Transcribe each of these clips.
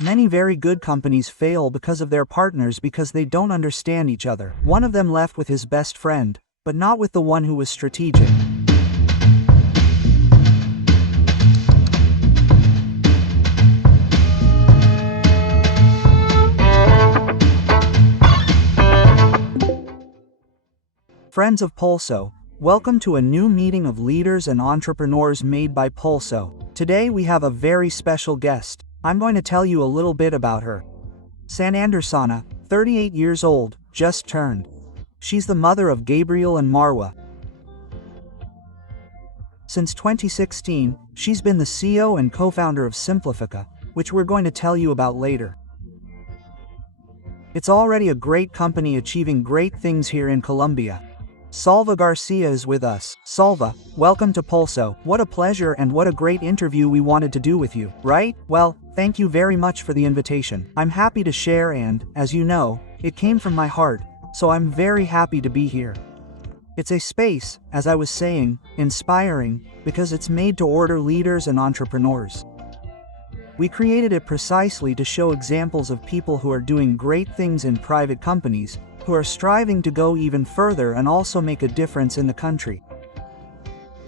Many very good companies fail because of their partners because they don't understand each other. One of them left with his best friend, but not with the one who was strategic. Friends of Pulso, welcome to a new meeting of leaders and entrepreneurs made by Pulso. Today we have a very special guest. I'm going to tell you a little bit about her. Sanandersana, 38 years old, just turned. She's the mother of Gabriel and Marwa. Since 2016, she's been the CEO and co-founder of Symplifica, which we're going to tell you about later. It's already a great company achieving great things here in Colombia. Salua García is with us. Salva, welcome to Pulso. What a pleasure and what a great interview we wanted to do with you, right? Well, thank you very much for the invitation. I'm happy to share and, as you know, it came from my heart, so I'm very happy to be here. It's a space, as I was saying, inspiring, because it's made to order leaders and entrepreneurs. We created it precisely to show examples of people who are doing great things in private companies, who are striving to go even further and also make a difference in the country.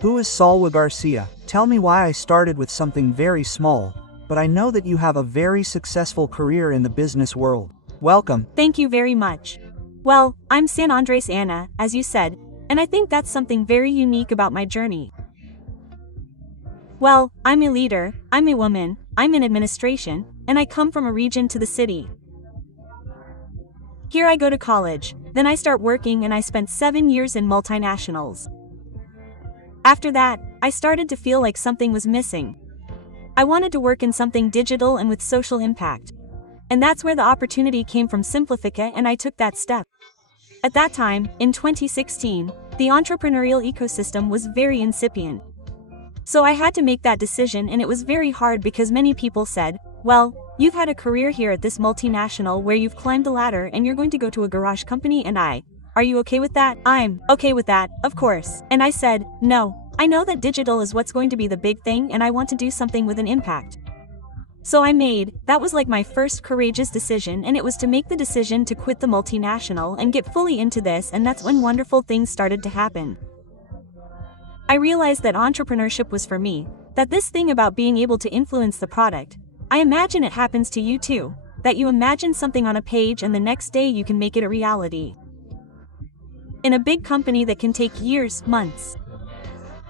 Who is Salua García? Tell me why I started with something very small, but I know that you have a very successful career in the business world. Welcome. Thank you very much. Well, I'm Sanandersana, as you said, and I think that's something very unique about my journey. Well, I'm a leader, I'm a woman, I'm in administration, and I come from a region to the city. Here I go to college, then I start working and I spent 7 years in multinationals. After that, I started to feel like something was missing. I wanted to work in something digital and with social impact. And that's where the opportunity came from Symplifica and I took that step. At that time, in 2016, the entrepreneurial ecosystem was very incipient. So I had to make that decision and it was very hard because many people said, well, you've had a career here at this multinational where you've climbed the ladder and you're going to go to a garage company and are you okay with that? I'm okay with that, of course. And I said, no, I know that digital is what's going to be the big thing and I want to do something with an impact. So that was like my first courageous decision and it was to make the decision to quit the multinational and get fully into this and that's when wonderful things started to happen. I realized that entrepreneurship was for me, that this thing about being able to influence the product, I imagine it happens to you too, that you imagine something on a page and the next day you can make it a reality. In a big company that can take years, months.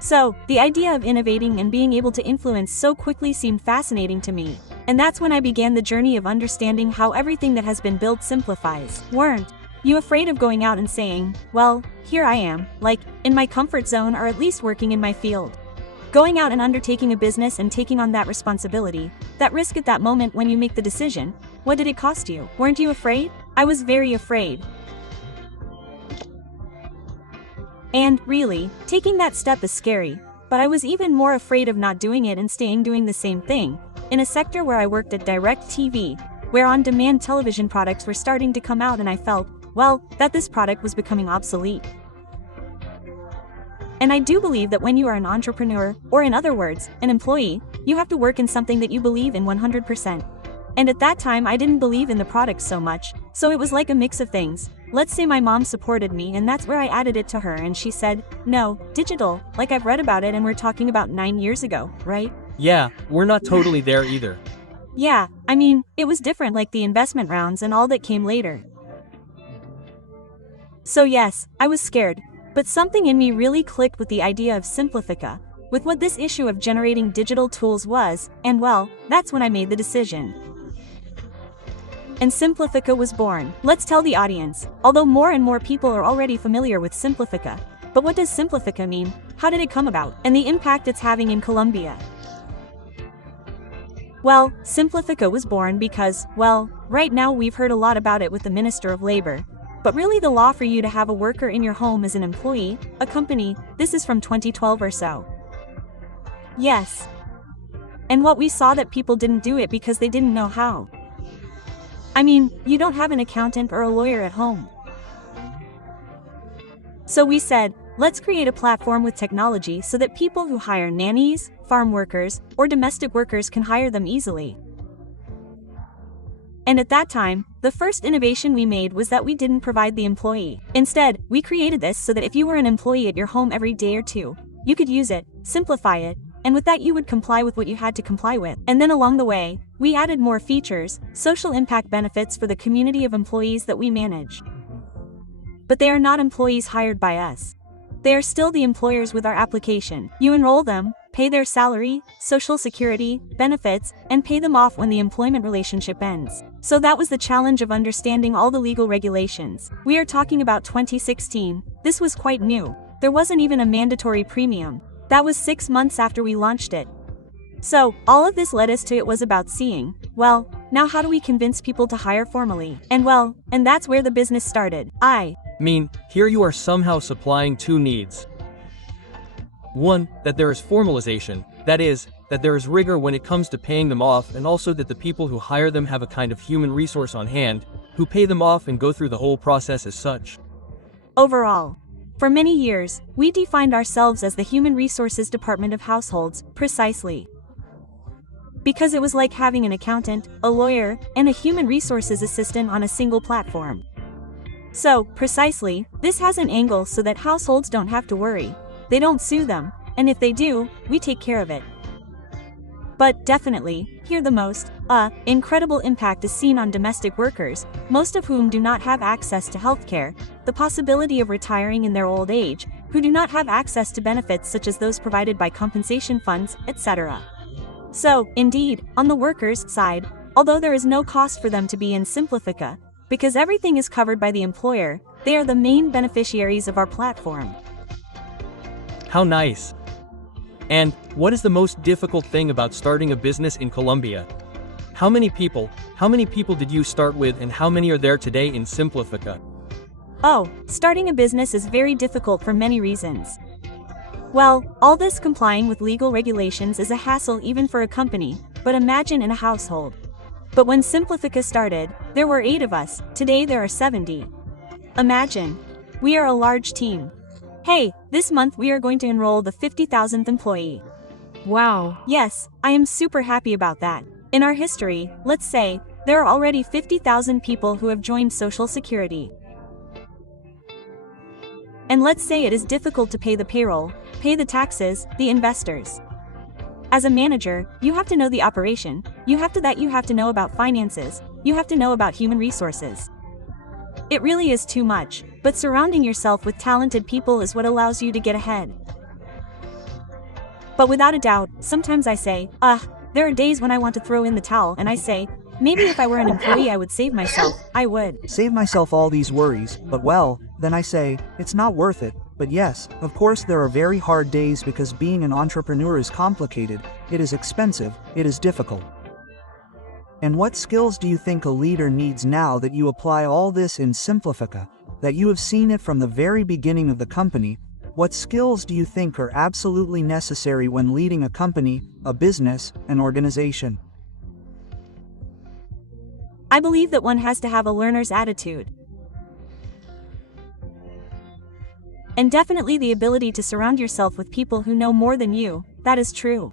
So, the idea of innovating and being able to influence so quickly seemed fascinating to me, and that's when I began the journey of understanding how everything that has been built simplifies. Weren't you afraid of going out and saying, well, here I am, like, in my comfort zone or at least working in my field? Going out and undertaking a business and taking on that responsibility, that risk at that moment when you make the decision, what did it cost you? Weren't you afraid? I was very afraid. And, really, taking that step is scary, but I was even more afraid of not doing it and staying doing the same thing, in a sector where I worked at direct TV, where on-demand television products were starting to come out and I felt, well, that this product was becoming obsolete. And I do believe that when you are an entrepreneur, or in other words, an employee, you have to work in something that you believe in 100%. And at that time I didn't believe in the product so much, so it was like a mix of things. Let's say my mom supported me and that's where I added it to her and she said, no, digital, like I've read about it and we're talking about 9 years ago, right? Yeah, we're not totally there either. Yeah, it was different like the investment rounds and all that came later. So yes, I was scared. But something in me really clicked with the idea of Symplifica, with what this issue of generating digital tools was, and well, that's when I made the decision. And Symplifica was born. Let's tell the audience, although more and more people are already familiar with Symplifica. But what does Symplifica mean? How did it come about? And the impact it's having in Colombia? Well, Symplifica was born because, well, right now we've heard a lot about it with the Minister of Labor. But really the law for you to have a worker in your home as an employee, a company, this is from 2012 or so. Yes. And what we saw that people didn't do it because they didn't know how. You don't have an accountant or a lawyer at home. So we said, let's create a platform with technology so that people who hire nannies, farm workers, or domestic workers can hire them easily. And at that time, the first innovation we made was that we didn't provide the employee. Instead, we created this so that if you were an employee at your home every day or two, you could use it, simplify it, and with that you would comply with what you had to comply with. And then along the way, we added more features, social impact benefits for the community of employees that we manage. But they are not employees hired by us. They are still the employers with our application. You enroll them, pay their salary, social security, benefits, and pay them off when the employment relationship ends. So that was the challenge of understanding all the legal regulations. We are talking about 2016. This was quite new. There wasn't even a mandatory premium. That was 6 months after we launched it. So, all of this led us to it was about seeing, well, now how do we convince people to hire formally? And that's where the business started. Here you are somehow supplying two needs. One, that there is formalization, that is, that there is rigor when it comes to paying them off, and also that the people who hire them have a kind of human resource on hand, who pay them off and go through the whole process as such. Overall, for many years, we defined ourselves as the Human Resources Department of Households, precisely. Because it was like having an accountant, a lawyer, and a human resources assistant on a single platform. So, precisely, this has an angle so that households don't have to worry. They don't sue them, and if they do, we take care of it. But definitely, here the most incredible impact is seen on domestic workers, most of whom do not have access to healthcare, the possibility of retiring in their old age, who do not have access to benefits such as those provided by compensation funds, etc. So, indeed, on the workers' side, although there is no cost for them to be in Symplifica, because everything is covered by the employer, they are the main beneficiaries of our platform. How nice. And what is the most difficult thing about starting a business in Colombia? How many people did you start with, and how many are there today in Symplifica? Oh, starting a business is very difficult for many reasons. Well, all this complying with legal regulations is a hassle even for a company, but imagine in a household. But when Symplifica started, there were 8 of us, today there are 70. Imagine. We are a large team. Hey, this month we are going to enroll the 50,000th employee. Wow. Yes, I am super happy about that. In our history, let's say, there are already 50,000 people who have joined Social Security. And let's say it is difficult to pay the payroll, pay the taxes, the investors. As a manager, you have to know the operation, you have to know about finances, you have to know about human resources. It really is too much, but surrounding yourself with talented people is what allows you to get ahead. But without a doubt, sometimes I say, there are days when I want to throw in the towel, and I say, maybe if I were an employee I would save myself, I would. Save myself all these worries, but well, then I say, it's not worth it. But yes, of course there are very hard days because being an entrepreneur is complicated, it is expensive, it is difficult. And what skills do you think a leader needs now that you apply all this in Symplifica, that you have seen it from the very beginning of the company? What skills do you think are absolutely necessary when leading a company, a business, an organization? I believe that one has to have a learner's attitude. And definitely the ability to surround yourself with people who know more than you, that is true.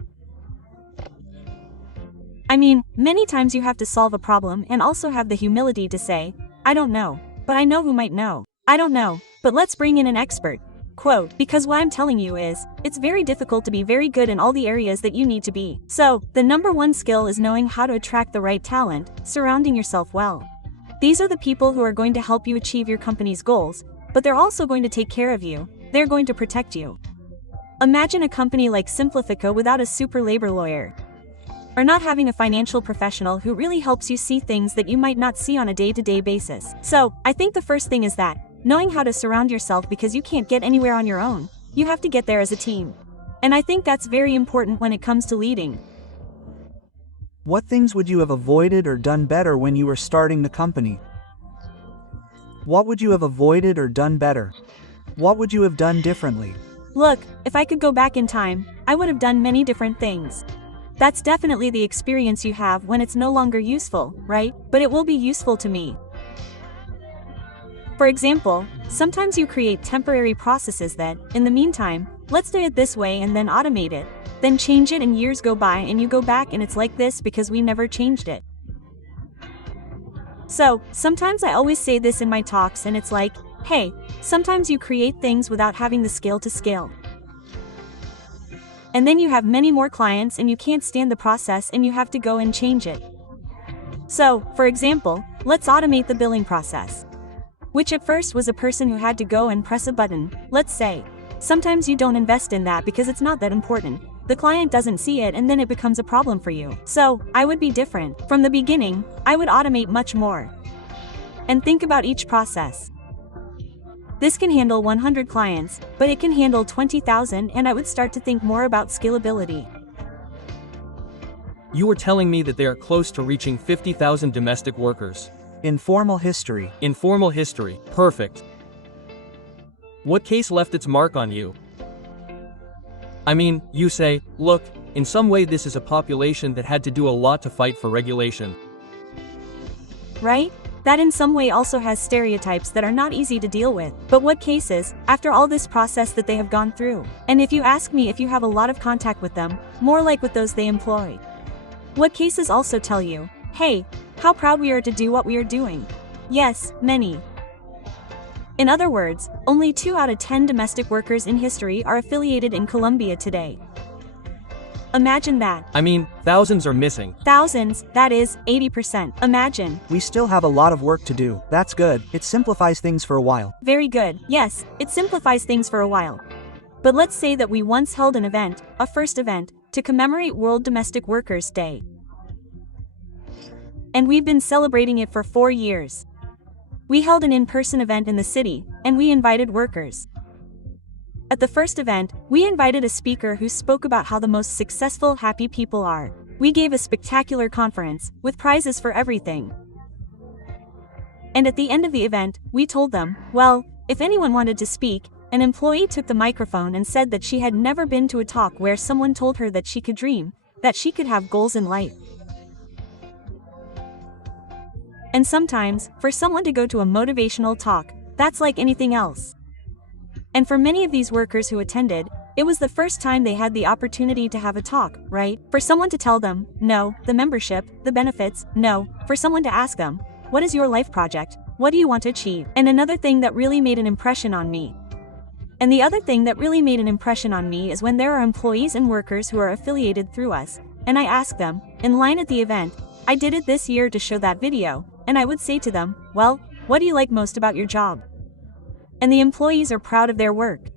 I mean, many times you have to solve a problem and also have the humility to say, I don't know, but I know who might know. I don't know, but let's bring in an expert. Quote, because what I'm telling you is, it's very difficult to be very good in all the areas that you need to be. So, the number one skill is knowing how to attract the right talent, surrounding yourself well. These are the people who are going to help you achieve your company's goals, but they're also going to take care of you, they're going to protect you. Imagine a company like Symplifica without a super labor lawyer. Or not having a financial professional who really helps you see things that you might not see on a day-to-day basis. So, I think the first thing is that, knowing how to surround yourself because you can't get anywhere on your own. You have to get there as a team. And I think that's very important when it comes to leading. What things would you have avoided or done better when you were starting the company? What would you have avoided or done better? What would you have done differently? Look, if I could go back in time, I would have done many different things. That's definitely the experience you have when it's no longer useful, right? But it will be useful to me. For example, sometimes you create temporary processes that, in the meantime, let's do it this way and then automate it, then change it and years go by and you go back and it's like this because we never changed it. So, sometimes I always say this in my talks and it's like, hey, sometimes you create things without having the scale to scale. And then you have many more clients and you can't stand the process and you have to go and change it. So, for example, let's automate the billing process. Which at first was a person who had to go and press a button, let's say. Sometimes you don't invest in that because it's not that important. The client doesn't see it and then it becomes a problem for you. So, I would be different. From the beginning, I would automate much more. And think about each process. This can handle 100 clients, but it can handle 20,000 and I would start to think more about scalability. You were telling me that they are close to reaching 50,000 domestic workers. Informal history. Informal history, perfect. What case left its mark on you? I mean, you say, look, in some way this is a population that had to do a lot to fight for regulation. Right? That in some way also has stereotypes that are not easy to deal with. But what cases, after all this process that they have gone through? And if you ask me if you have a lot of contact with them, more like with those they employ. What cases also tell you, hey, how proud we are to do what we are doing? Yes, many. In other words, only 2 out of 10 domestic workers in history are affiliated in Colombia today. Imagine that. I mean, thousands are missing. Thousands, that is, 80%. Imagine. We still have a lot of work to do. That's good. It simplifies things for a while. Very good. Yes, it simplifies things for a while. But let's say that we once held an event, a first event, to commemorate World Domestic Workers' Day. And we've been celebrating it for 4 years. We held an in-person event in the city, and we invited workers. At the first event, we invited a speaker who spoke about how the most successful, happy people are. We gave a spectacular conference, with prizes for everything. And at the end of the event, we told them, well, if anyone wanted to speak, an employee took the microphone and said that she had never been to a talk where someone told her that she could dream, that she could have goals in life. And sometimes, for someone to go to a motivational talk, that's like anything else. And for many of these workers who attended, it was the first time they had the opportunity to have a talk, right? For someone to tell them, no, the membership, the benefits, no. For someone to ask them, what is your life project? What do you want to achieve? And another thing that really made an impression on me. And the other thing that really made an impression on me is when there are employees and workers who are affiliated through us, and I ask them, in line at the event, I did it this year to show that video, and I would say to them, well, what do you like most about your job? And the employees are proud of their work.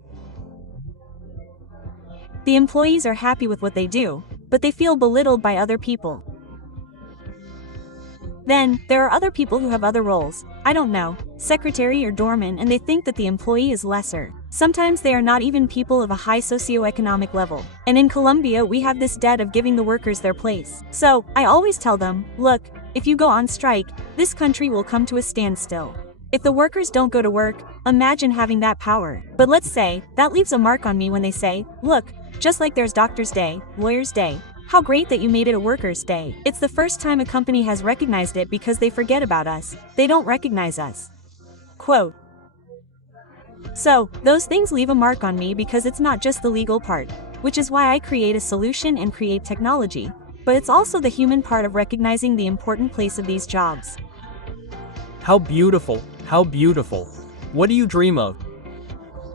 The employees are happy with what they do, but they feel belittled by other people. Then, there are other people who have other roles, I don't know, secretary or doorman, and they think that the employee is lesser. Sometimes they are not even people of a high socioeconomic level. And in Colombia we have this debt of giving the workers their place. So, I always tell them, look, if you go on strike, this country will come to a standstill. If the workers don't go to work, imagine having that power. But let's say, that leaves a mark on me when they say, look, just like there's Doctor's Day, Lawyer's Day, how great that you made it a Workers' Day. It's the first time a company has recognized it because they forget about us. They don't recognize us. Quote. So, those things leave a mark on me because it's not just the legal part, which is why I create a solution and create technology, but it's also the human part of recognizing the important place of these jobs. How beautiful, how beautiful. What do you dream of?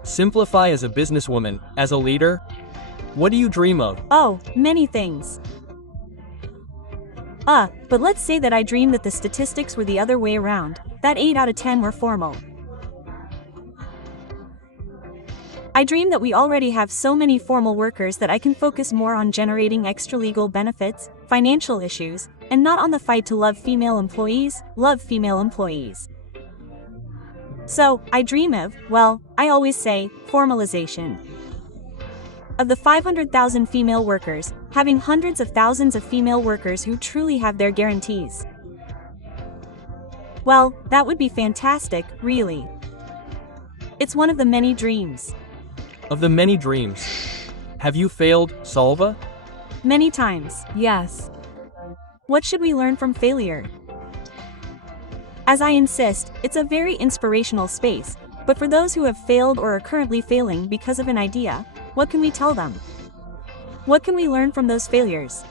Simplify as a businesswoman, as a leader? What do you dream of? Oh, many things. But let's say that I dream that the statistics were the other way around, that 8 out of 10 were formal. I dream that we already have so many formal workers that I can focus more on generating extra legal benefits, financial issues, and not on the fight to love female employees. So, I dream of, well, I always say, formalization. Of the 500,000 female workers, having hundreds of thousands of female workers who truly have their guarantees. Well, that would be fantastic, really. It's one of the many dreams. Of the many dreams. Have you failed, Salva? Many times, yes. What should we learn from failure? As I insist, it's a very inspirational space, but for those who have failed or are currently failing because of an idea, what can we tell them? What can we learn from those failures?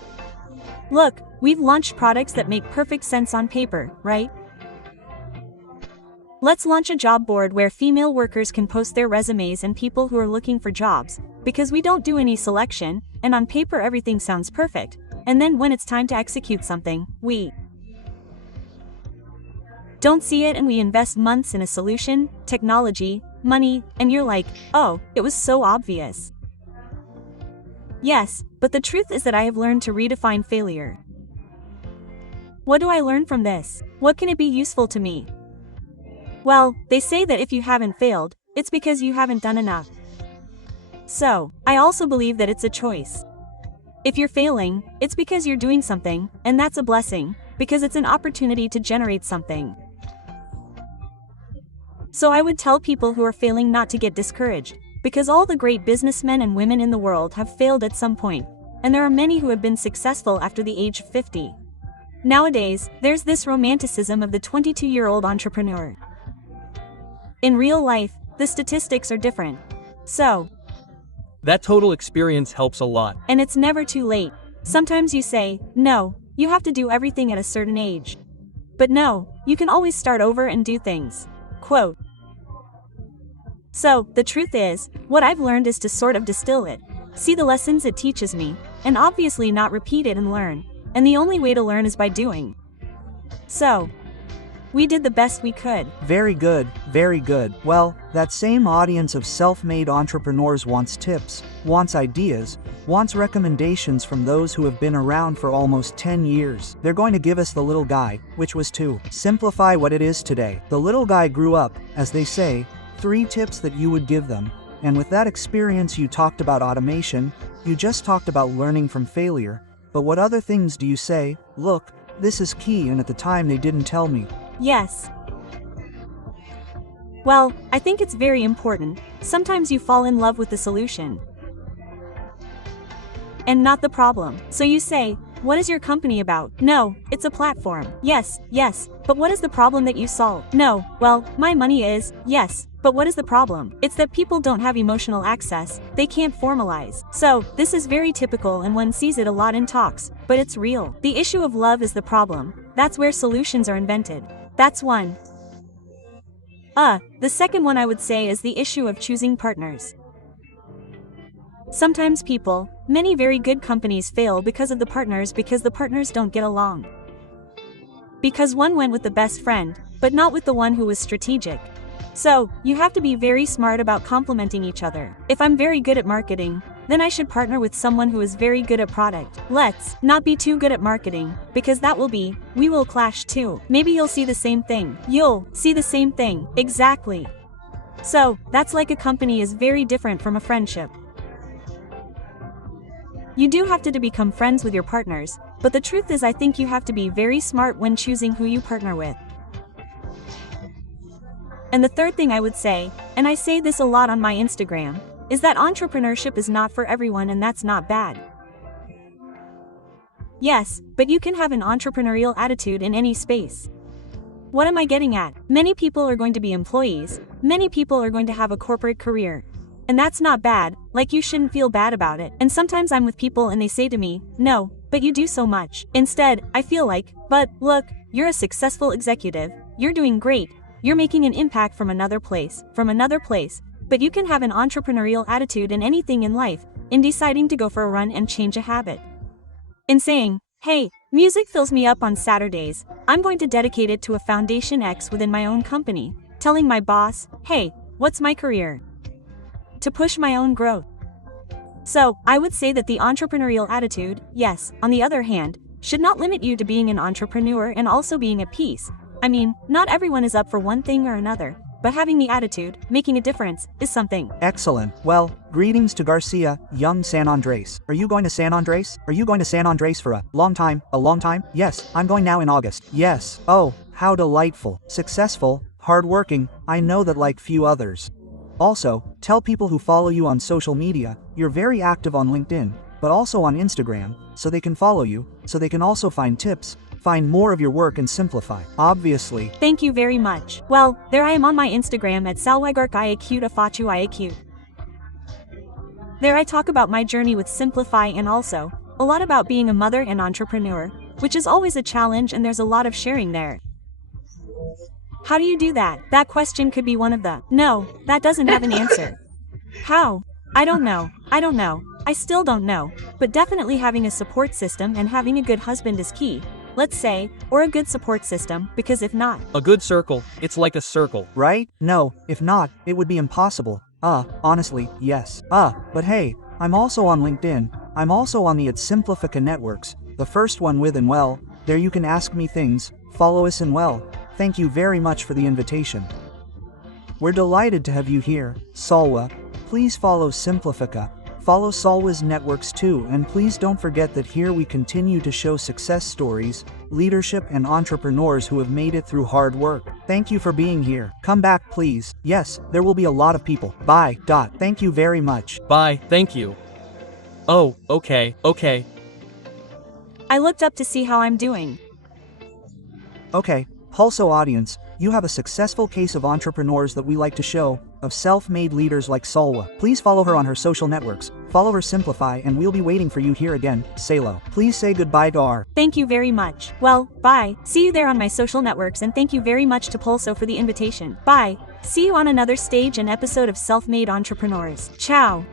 Look, we've launched products that make perfect sense on paper, right? Let's launch a job board where female workers can post their resumes and people who are looking for jobs, because we don't do any selection, and on paper everything sounds perfect, and then when it's time to execute something, we don't see it and we invest months in a solution, technology, money, and you're like, oh, it was so obvious. Yes, but the truth is that I have learned to redefine failure. What do I learn from this? What can it be useful to me? Well, they say that if you haven't failed, it's because you haven't done enough. So, I also believe that it's a choice. If you're failing, it's because you're doing something, and that's a blessing, because it's an opportunity to generate something. So I would tell people who are failing not to get discouraged, because all the great businessmen and women in the world have failed at some point, and there are many who have been successful after the age of 50. Nowadays, there's this romanticism of the 22-year-old entrepreneur. In real life, the statistics are different. So, That total experience helps a lot. and it's never too late. Sometimes you say, no, you have to do everything at a certain age. But no, you can always start over and do things. Quote. So, the truth is, what I've learned is to sort of distill it, see the lessons it teaches me, and obviously not repeat it and learn. And the only way to learn is by doing. So, we did the best we could. Very good, very good. Well, that same audience of self-made entrepreneurs wants tips, wants ideas, wants recommendations from those who have been around for almost 10 years. They're going to give us the little guy, which was to simplify what it is today. The little guy grew up, as they say, 3 tips that you would give them. And with that experience you talked about automation, you just talked about learning from failure. But what other things do you say? Look, this is key, and at the time they didn't tell me. Yes. Well, I think it's very important. Sometimes you fall in love with the solution and not the problem. So you say, what is your company about? No, it's a platform. Yes, but what is the problem that you solve? No, well, my money is, yes, but what is the problem? It's that people don't have emotional access, they can't formalize. So, this is very typical and one sees it a lot in talks, but it's real. The issue of love is the problem. That's where solutions are invented. That's one. The second one I would say is the issue of choosing partners. Sometimes people, many very good companies fail because of the partners don't get along. Because one went with the best friend, but not with the one who was strategic. So, you have to be very smart about complementing each other. If I'm very good at marketing, then I should partner with someone who is very good at product. Let's not be too good at marketing, because we will clash too. Maybe you'll see the same thing. You'll see the same thing. Exactly. So, that's like a company is very different from a friendship. You do have to become friends with your partners, but the truth is I think you have to be very smart when choosing who you partner with. And the third thing I would say, and I say this a lot on my Instagram, is that entrepreneurship is not for everyone, and that's not bad. Yes, but you can have an entrepreneurial attitude in any space. What am I getting at? Many people are going to be employees, many people are going to have a corporate career. And that's not bad, like you shouldn't feel bad about it. And sometimes I'm with people and they say to me, no, but you do so much. Instead, I feel like, but look, you're a successful executive, you're doing great, you're making an impact from another place, but you can have an entrepreneurial attitude in anything in life, in deciding to go for a run and change a habit. In saying, hey, music fills me up on Saturdays, I'm going to dedicate it to a Foundation X within my own company, telling my boss, hey, what's my career? To push my own growth. So, I would say that the entrepreneurial attitude, yes, on the other hand, should not limit you to being an entrepreneur and also being at peace. I mean, not everyone is up for one thing or another, but having the attitude, making a difference, is something. Excellent. Well, greetings to Garcia, young San Andres. Are you going to San Andres? Are you going to San Andres for a long time? A long time? Yes, I'm going now in August. Yes. Oh, how delightful. Successful, hardworking, I know that like few others. Also, tell people who follow you on social media, you're very active on LinkedIn, but also on Instagram, so they can follow you, so they can also find tips, find more of your work and simplify. Obviously. Thank you very much. Well, there I am on my Instagram at Salua García Fakih. There I talk about my journey with Simplify and also a lot about being a mother and entrepreneur, which is always a challenge, and there's a lot of sharing there. How do you do that? That question could be one of the, no, that doesn't have an answer. How? I don't know. I still don't know. But definitely having a support system and having a good husband is key. Let's say, or a good support system, because if not, A good circle, it's like a circle. Right? No, if not, it would be impossible. Honestly, yes. But hey, I'm also on LinkedIn. I'm also on the Symplifica networks, the first one with and well, there you can ask me things, follow us and well. Thank you very much for the invitation. We're delighted to have you here, Salwa. Please follow Symplifica. Follow Salwa's networks too, and please don't forget that here we continue to show success stories, leadership and entrepreneurs who have made it through hard work. Thank you for being here. Come back please. Yes, there will be a lot of people. Bye. Thank you very much. Bye, thank you. Oh, okay. I looked up to see how I'm doing. Okay, Pulso audience, you have a successful case of entrepreneurs that we like to show, of self-made leaders like Salwa. Please follow her on her social networks, follow her Simplify, and we'll be waiting for you here again, Salo. Please say goodbye to our. Thank you very much. Well, bye. See you there on my social networks, and thank you very much to Pulso for the invitation. Bye. See you on another stage and episode of Self-Made Entrepreneurs. Ciao.